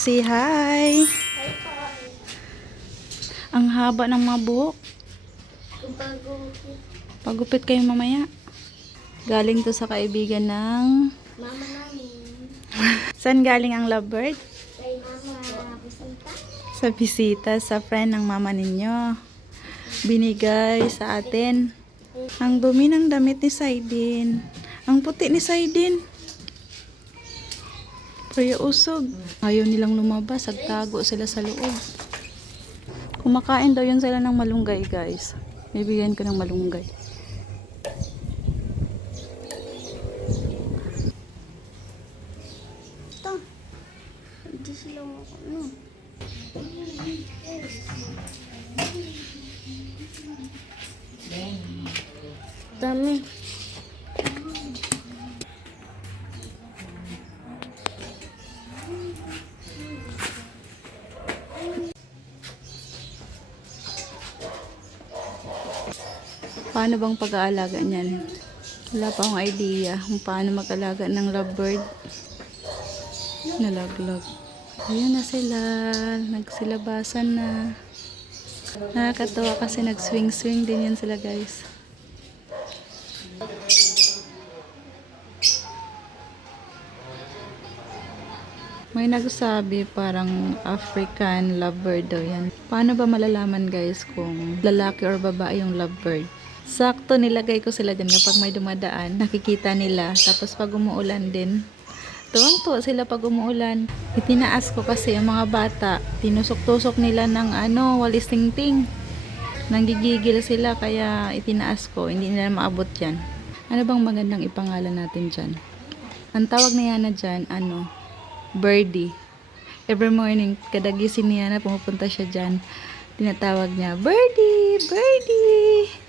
Say hi! Ang haba ng mga buhok. Pagupit kayo mamaya. Galing to sa kaibigan ng Mama namin. Saan galing ang lovebird? Kay mama bisita. Sa bisita sa friend ng mama ninyo. Binigay sa atin. Ang dumi ng damit ni Saidin. Ang puti ni Saidin. Kaya usog. Ayaw nilang lumabas. Agtago sila sa loob. Kumakain daw yun sila ng malunggay, guys. Bibigyan ko ng malunggay. Ito. Hindi sila ano. Dami. Paano bang pag-aalaga niyan? Wala pa akong idea kung paano mag-alaga ng lovebird. Nalaglag. Ayan na sila. Nagsilabasan na. Nakakatawa kasi nag-swing-swing din yan sila, guys. May nagsabi parang African lovebird daw yan. Paano ba malalaman, guys, kung lalaki or babae yung lovebird? Sakto nilagay ko sila dyan kapag may dumadaan. Nakikita nila. Tapos pag umuulan din, tuwang-tuwa sila pag umuulan. Itinaas ko kasi yung mga bata. Tinusok-tusok nila ng walis tingting. Nanggigigil sila kaya itinaas ko. Hindi nila maabot yan. Ano bang magandang ipangalan natin dyan? Ang tawag ni Yana dyan, Birdie. Every morning, kada gising ni Yana, pumupunta siya dyan. Tinatawag niya, Birdie! Birdie!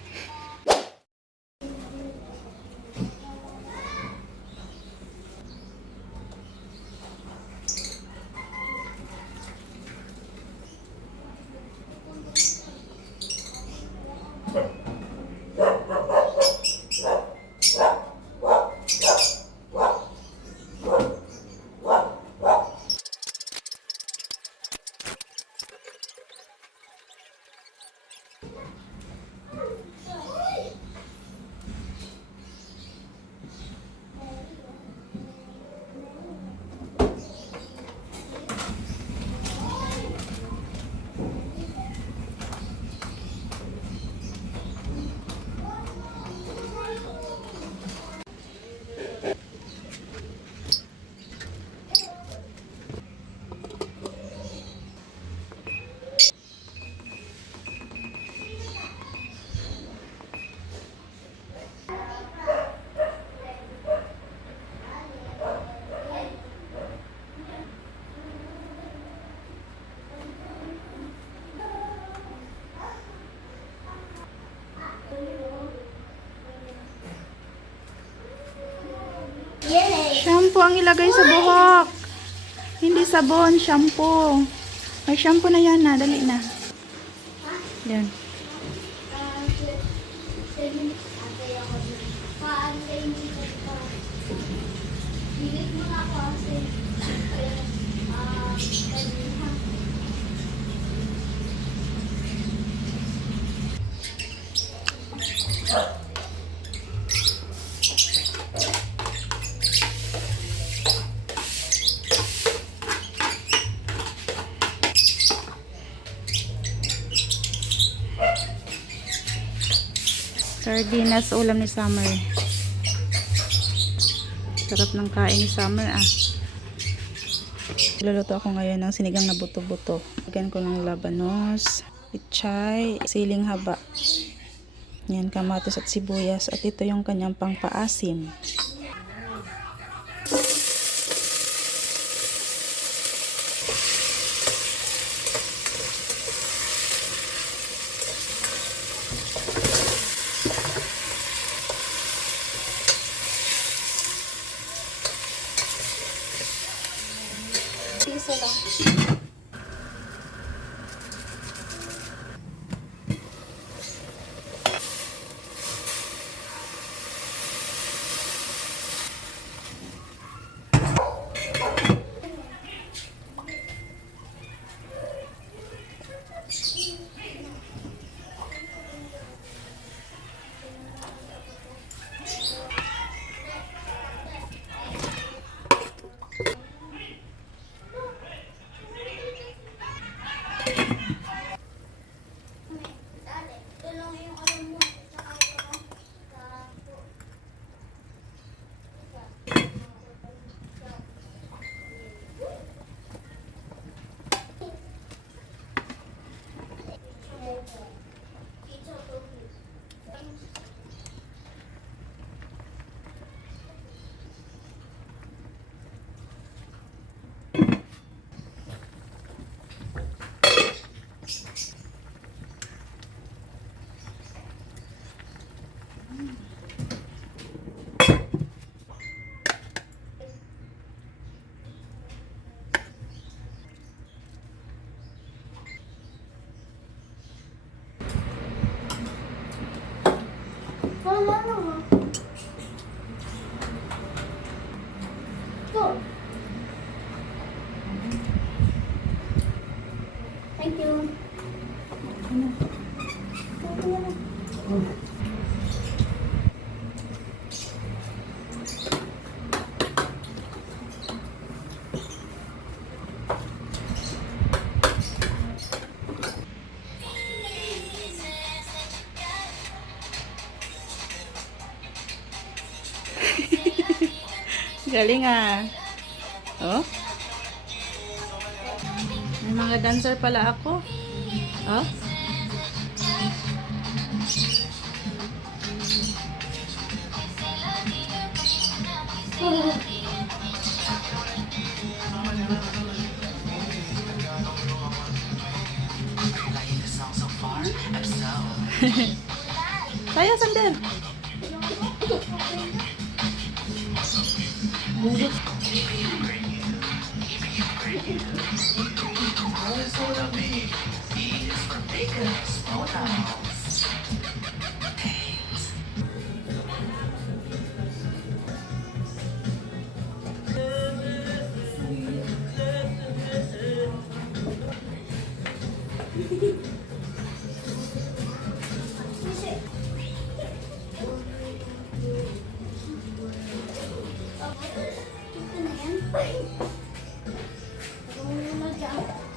Shampoo ang ilagay sa buhok. Hindi sabon, shampoo. May shampoo na yan na. Dali na. Yan. Sardinas ulam ni Summer. Sarap ng kain ni Summer Luluto ako ngayon ng sinigang na buto-buto. Lagyan ko ng labanos, pichay, siling haba. Yan, kamatis at sibuyas. At ito yung kanyang pangpaasim. Piso lang. wala na nga. Ito. Thank you. Thank you. Galing ah. Oh? May mga dancer pala ako. Oh? Tayo, Sander. Ito na yan. Ako muna dyan.